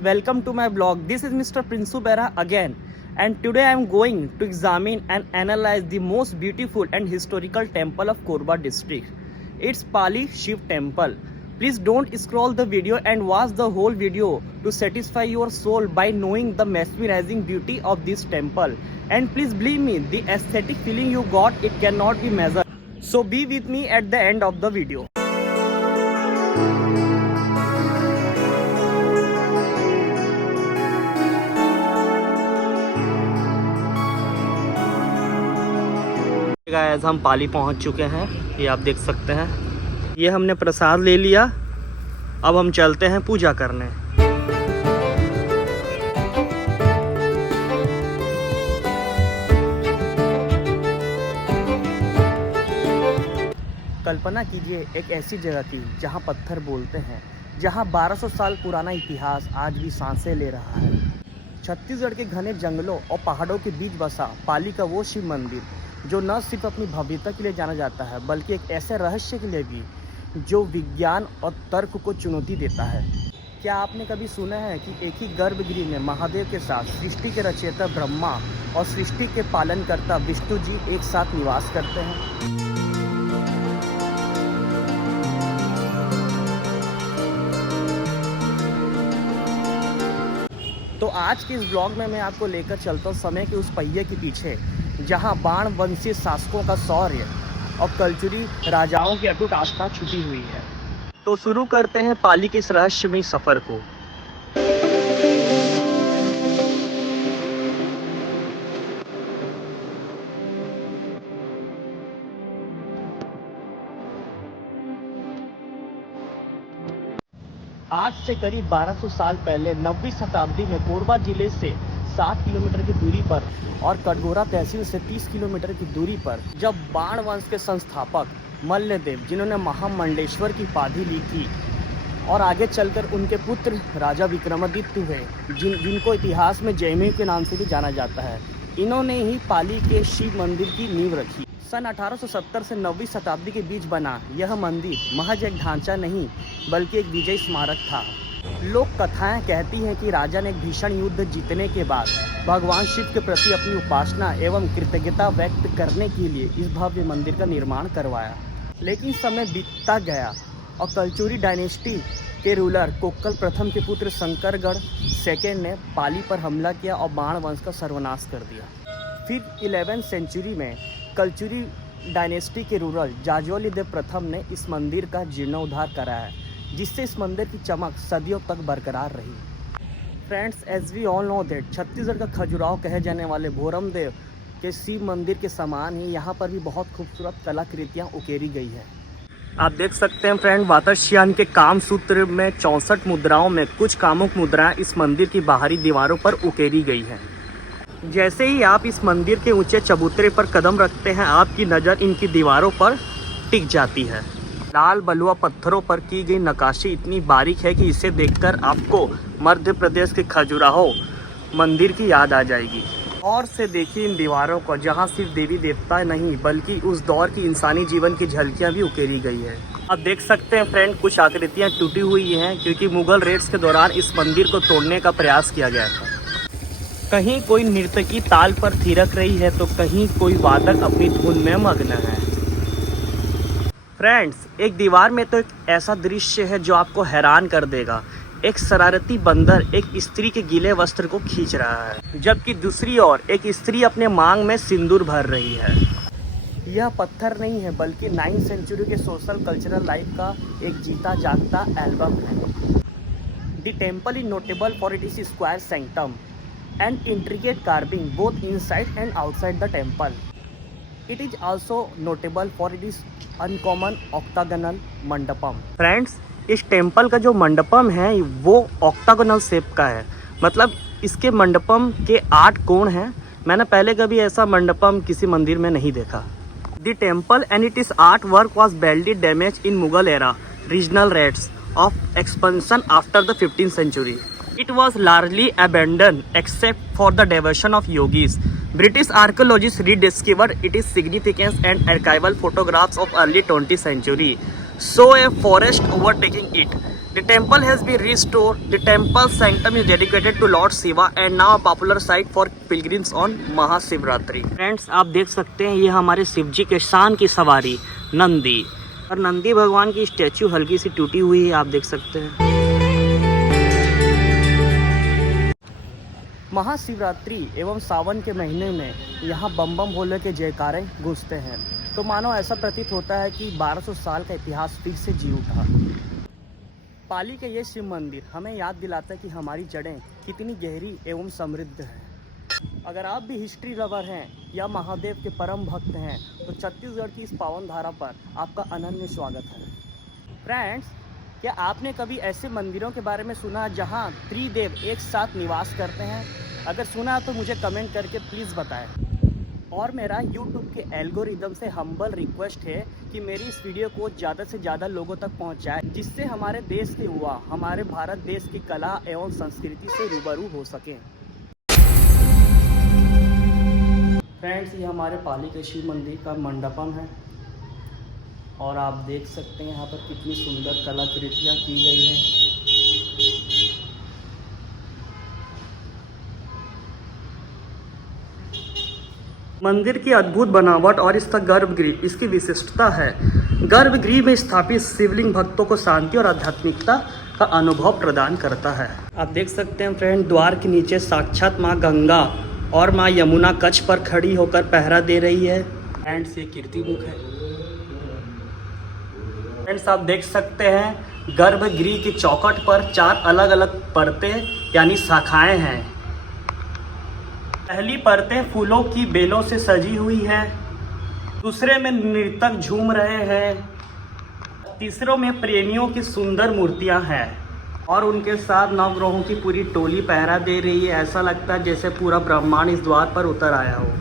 welcome to my blog. This is Mr. Prinsu Bera again, and today I am going to examine and analyze the most beautiful and historical temple of Korba district. It's Pali Shiv Temple. Please don't scroll the video and watch the whole video to satisfy your soul by knowing the mesmerizing beauty of this temple. And please believe me, the aesthetic feeling you got, it cannot be measured. So be with me at the end of the video. Guys हम पाली पहुंच चुके हैं, ये आप देख सकते हैं। ये हमने प्रसाद ले लिया, अब हम चलते हैं पूजा करने। कल्पना कीजिए एक ऐसी जगह की जहां पत्थर बोलते हैं, जहां 1200 साल पुराना इतिहास आज भी सांसें ले रहा है। छत्तीसगढ़ के घने जंगलों और पहाड़ों के बीच बसा पाली का वो शिव मंदिर जो न सिर्फ अपनी भव्यता के लिए जाना जाता है, बल्कि एक ऐसे रहस्य के लिए भी जो विज्ञान और तर्क को चुनौती देता है। क्या आपने कभी सुना है कि एक ही गर्भगृह में महादेव के साथ सृष्टि के रचयिता ब्रह्मा और सृष्टि के पालनकर्ता विष्णु जी एक साथ निवास करते हैं? तो आज के इस ब्लॉग में मैं आपको लेकर चलता हूँ समय के उस पहिए के पीछे, जहाँ बाण वंशी शासकों का शौर्य और कलचुरी राजाओं की अटूट आस्था छुपी हुई है। तो शुरू करते हैं पाली के इस रहस्यमय सफर को। आज से करीब 1200 साल पहले 9वीं शताब्दी में कोरबा जिले से 7 किलोमीटर की दूरी पर और कटघोरा तहसील से 30 किलोमीटर की दूरी पर जब बाण वंश के संस्थापक मल्लदेव, जिन्होंने महामंडलेश्वर की उपाधि ली थी, और आगे चलकर उनके पुत्र राजा विक्रमादित्य हुए, जिनको इतिहास में जयमेव के नाम से भी जाना जाता है, इन्होंने ही पाली के शिव मंदिर की नींव रखी। सन 1870 से 9वीं शताब्दी के बीच बना यह मंदिर महज एक ढांचा नहीं, बल्कि एक विजय स्मारक था। लोक कथाएं कहती हैं कि राजा ने एक भीषण युद्ध जीतने के बाद भगवान शिव के प्रति अपनी उपासना एवं कृतज्ञता व्यक्त करने के लिए इस भव्य मंदिर का निर्माण करवाया। लेकिन समय बीतता गया और कलचुरी डायनेस्टी के रूलर कोक्कल प्रथम के पुत्र शंकरगढ़ सेकेंड ने पाली पर हमला किया और बाण वंश का सर्वनाश कर दिया। फिर 11वीं सेंचुरी में कलचुरी डायनेस्टी के रूलर जाजोली देव प्रथम ने इस मंदिर का जीर्णोद्धार कराया, जिससे इस मंदिर की चमक सदियों तक बरकरार रही। Friends, as we all know that Chhattisgarh का खजुराहो कहे जाने वाले भोरम देव के शिव मंदिर के समान ही यहाँ पर भी बहुत खूबसूरत कलाकृतियाँ उकेरी गई है। आप देख सकते हैं फ्रेंड, वातरशियान के काम सूत्र में 64 मुद्राओं में कुछ कामुक मुद्राएं इस मंदिर की बाहरी दीवारों पर उकेरी गई हैं। जैसे ही आप इस मंदिर के ऊंचे चबूतरे पर कदम रखते हैं, आपकी नज़र इनकी दीवारों पर टिक जाती है। लाल बलुआ पत्थरों पर की गई नक्काशी इतनी बारीक है कि इसे देखकर आपको मध्य प्रदेश के खजुराहो मंदिर की याद आ जाएगी। और से देखिए इन दीवारों को, जहां सिर्फ देवी देवता नहीं बल्कि उस दौर की इंसानी जीवन की झलकियां भी उकेरी गई है। आप देख सकते हैं फ्रेंड, कुछ आकृतियां टूटी हुई हैं क्योंकि मुगल रेड्स के दौरान इस मंदिर को तोड़ने का प्रयास किया गया था। कहीं कोई नर्तकी ताल पर थिरक रही है तो कहीं कोई वादक अपनी धुन में मग्न है। फ्रेंड्स, एक दीवार में तो एक ऐसा दृश्य है जो आपको हैरान कर देगा। एक शरारती बंदर एक स्त्री के गीले वस्त्र को खींच रहा है, जबकि दूसरी ओर एक स्त्री अपने मांग में सिंदूर भर रही है। यह पत्थर नहीं है, बल्कि 9वीं सेंचुरी के सोशल कल्चरल लाइफ का एक जीता जागता एल्बम है। The temple is notable for it is square sanctum and intricate carving both inside and outside the temple. It is also notable for its uncommon octagonal Mandapam. Friends, इस temple का जो मंडपम है वो ऑक्टागोनल शेप का है, मतलब इसके मंडपम के 8 कोण हैं। मैंने पहले कभी ऐसा मंडपम किसी मंदिर में नहीं देखा। The temple and its artwork was badly damaged in Mughal era regional raids of expansion after the 15th century. It was largely abandoned except for the devotion of yogis. British archaeologists rediscovered its significance and archival photographs of early 20th century show a forest overtaking it. The temple has been restored. The temple sanctum is dedicated to Lord Shiva and now a popular site for pilgrims on Mahashivratri. Friends, आप देख सकते हैं ये हमारे शिव जी के शान की सवारी नंदी, और नंदी भगवान की स्टैचू हल्की सी टूटी हुई है, आप देख सकते हैं। महाशिवरात्रि एवं सावन के महीने में यहाँ बम बम भोले के जयकारे गूंजते हैं, तो मानो ऐसा प्रतीत होता है कि 1200 साल का इतिहास फिर से जी उठा। पाली के ये शिव मंदिर हमें याद दिलाता है कि हमारी जड़ें कितनी गहरी एवं समृद्ध हैं। अगर आप भी हिस्ट्री लवर हैं या महादेव के परम भक्त हैं तो छत्तीसगढ़ की इस पावन धारा पर आपका अनन्य स्वागत है। फ्रेंड्स, क्या आपने कभी ऐसे मंदिरों के बारे में सुना जहां त्रिदेव एक साथ निवास करते हैं? अगर सुना तो मुझे कमेंट करके प्लीज़ बताएं। और मेरा YouTube के एल्गोरिदम से हम्बल रिक्वेस्ट है कि मेरी इस वीडियो को ज़्यादा से ज़्यादा लोगों तक पहुंचाएं, जिससे हमारे देश के युवा हमारे भारत देश की कला एवं संस्कृति से रूबरू हो सकें। फ्रेंड्स, ये हमारे पाली के शिव मंदिर का मंडपम है और आप देख सकते हैं यहाँ पर कितनी सुंदर कलाकृतियाँ की गई हैं। मंदिर की अद्भुत बनावट और इसका गर्भगृह इसकी विशिष्टता है। गर्भगृह में स्थापित शिवलिंग भक्तों को शांति और आध्यात्मिकता का अनुभव प्रदान करता है। आप देख सकते हैं फ्रेंड, द्वार के नीचे साक्षात माँ गंगा और माँ यमुना कच्छ पर खड़ी होकर पहरा दे रही है। फ्रेंड्स, ये कीर्ति मुख है। फ्रेंड्स, आप देख सकते हैं गर्भगृह की चौखट पर 4 अलग अलग परतें यानी शाखाएं हैं। पहली परतें फूलों की बेलों से सजी हुई है, दूसरे में नर्तक झूम रहे हैं, तीसरों में प्रेमियों की सुंदर मूर्तियां हैं और उनके साथ नवग्रहों की पूरी टोली पहरा दे रही है। ऐसा लगता है जैसे पूरा ब्रह्मांड इस द्वार पर उतर आया हो।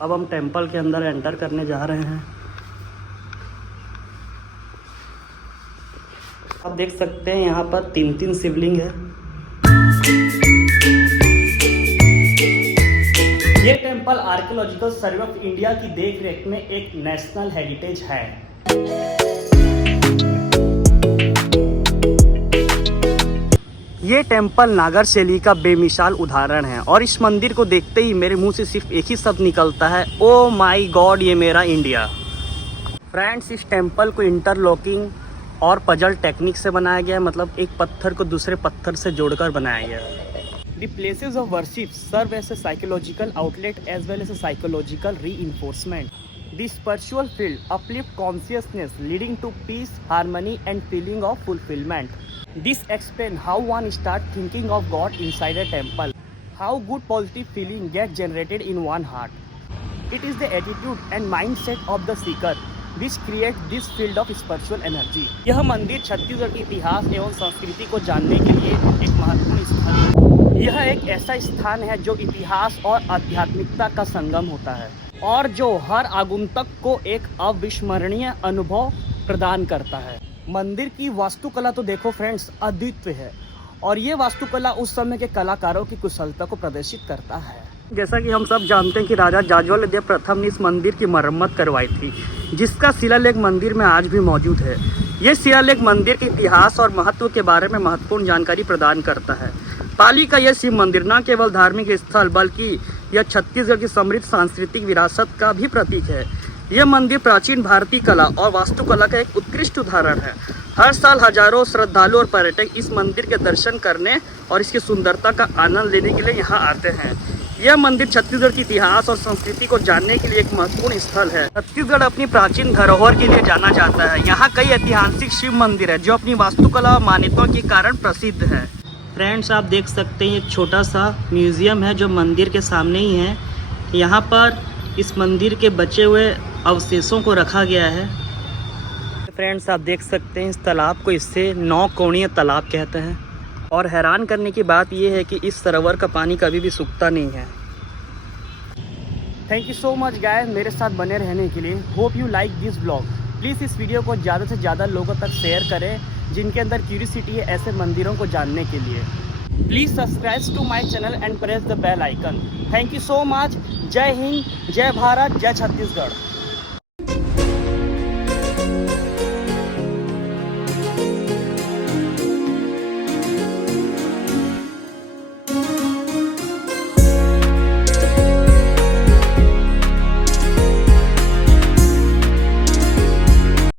अब हम टेंपल के अंदर एंटर करने जा रहे हैं। आप देख सकते हैं यहाँ पर 3 शिवलिंग है। ये temple archaeological survey of India की देखरेख में एक नेशनल हेरिटेज है। ये टेंपल नागर शैली का बेमिसाल उदाहरण है और इस मंदिर को देखते ही मेरे मुंह से सिर्फ एक ही शब्द निकलता है, ओ माय गॉड, ये मेरा इंडिया। फ्रेंड्स, इस टेंपल को इंटरलॉकिंग और पजल टेक्निक से बनाया गया है, मतलब एक पत्थर को दूसरे पत्थर से जोड़कर बनाया गया है। The places of worship serve as a psychological outlet as well as a psychological reinforcement. This spiritual field uplifts consciousness, leading to peace, harmony, and feeling of fulfillment. This explains how one starts thinking of God inside a temple. How good positive feeling gets generated in one heart. It is the attitude and mindset of the seeker which creates this field of spiritual energy. यह मंदिर छत्तीसगढ़ के इतिहास एवं संस्कृति को जानने के लिए एक महत्वपूर्ण स्थल है। यह एक ऐसा स्थान है जो इतिहास और आध्यात्मिकता का संगम होता है और जो हर आगंतुक को एक अविस्मरणीय अनुभव प्रदान करता है। मंदिर की वास्तुकला तो देखो फ्रेंड्स, अद्वितीय है और ये वास्तुकला उस समय के कलाकारों की कुशलता को प्रदर्शित करता है। जैसा कि हम सब जानते हैं कि राजा जाज्वल्यदेव प्रथम ने इस मंदिर की मरम्मत करवाई थी, जिसका शिलालेख मंदिर में आज भी मौजूद है। ये शिलालेख मंदिर के इतिहास और महत्व के बारे में महत्वपूर्ण जानकारी प्रदान करता है। पाली का यह शिव मंदिर न केवल धार्मिक स्थल बल्कि यह छत्तीसगढ़ की समृद्ध सांस्कृतिक विरासत का भी प्रतीक है। यह मंदिर प्राचीन भारतीय कला और वास्तुकला का एक उत्कृष्ट उदाहरण है। हर साल हजारों श्रद्धालु और पर्यटक इस मंदिर के दर्शन करने और इसकी सुंदरता का आनंद लेने के लिए यहाँ आते हैं। यह मंदिर छत्तीसगढ़ के इतिहास और संस्कृति को जानने के लिए एक महत्वपूर्ण स्थल है। छत्तीसगढ़ अपनी प्राचीन धरोहर के लिए जाना जाता है। यहाँ कई ऐतिहासिक शिव मंदिर है जो अपनी वास्तुकला और मान्यताओं के कारण प्रसिद्ध है। फ्रेंड्स, आप देख सकते हैं एक छोटा सा म्यूजियम है जो मंदिर के सामने ही है। यहाँ पर इस मंदिर के बचे हुए अवशेषों को रखा गया है। फ्रेंड्स, आप देख सकते हैं इस तालाब को इससे 9 कोणीय तालाब कहते हैं और हैरान करने की बात यह है कि इस सरोवर का पानी कभी भी सूखता नहीं है। Thank you so much guys मेरे साथ बने रहने के लिए। Hope you like this blog. Please इस वीडियो को ज़्यादा से ज़्यादा लोगों तक शेयर करें जिनके अंदर क्यूरियोसिटी है ऐसे मंदिरों को जानने के लिए। Please subscribe to my channel and press the bell icon. Thank you so much. Jai Hind, जय भारत, जय छत्तीसगढ़।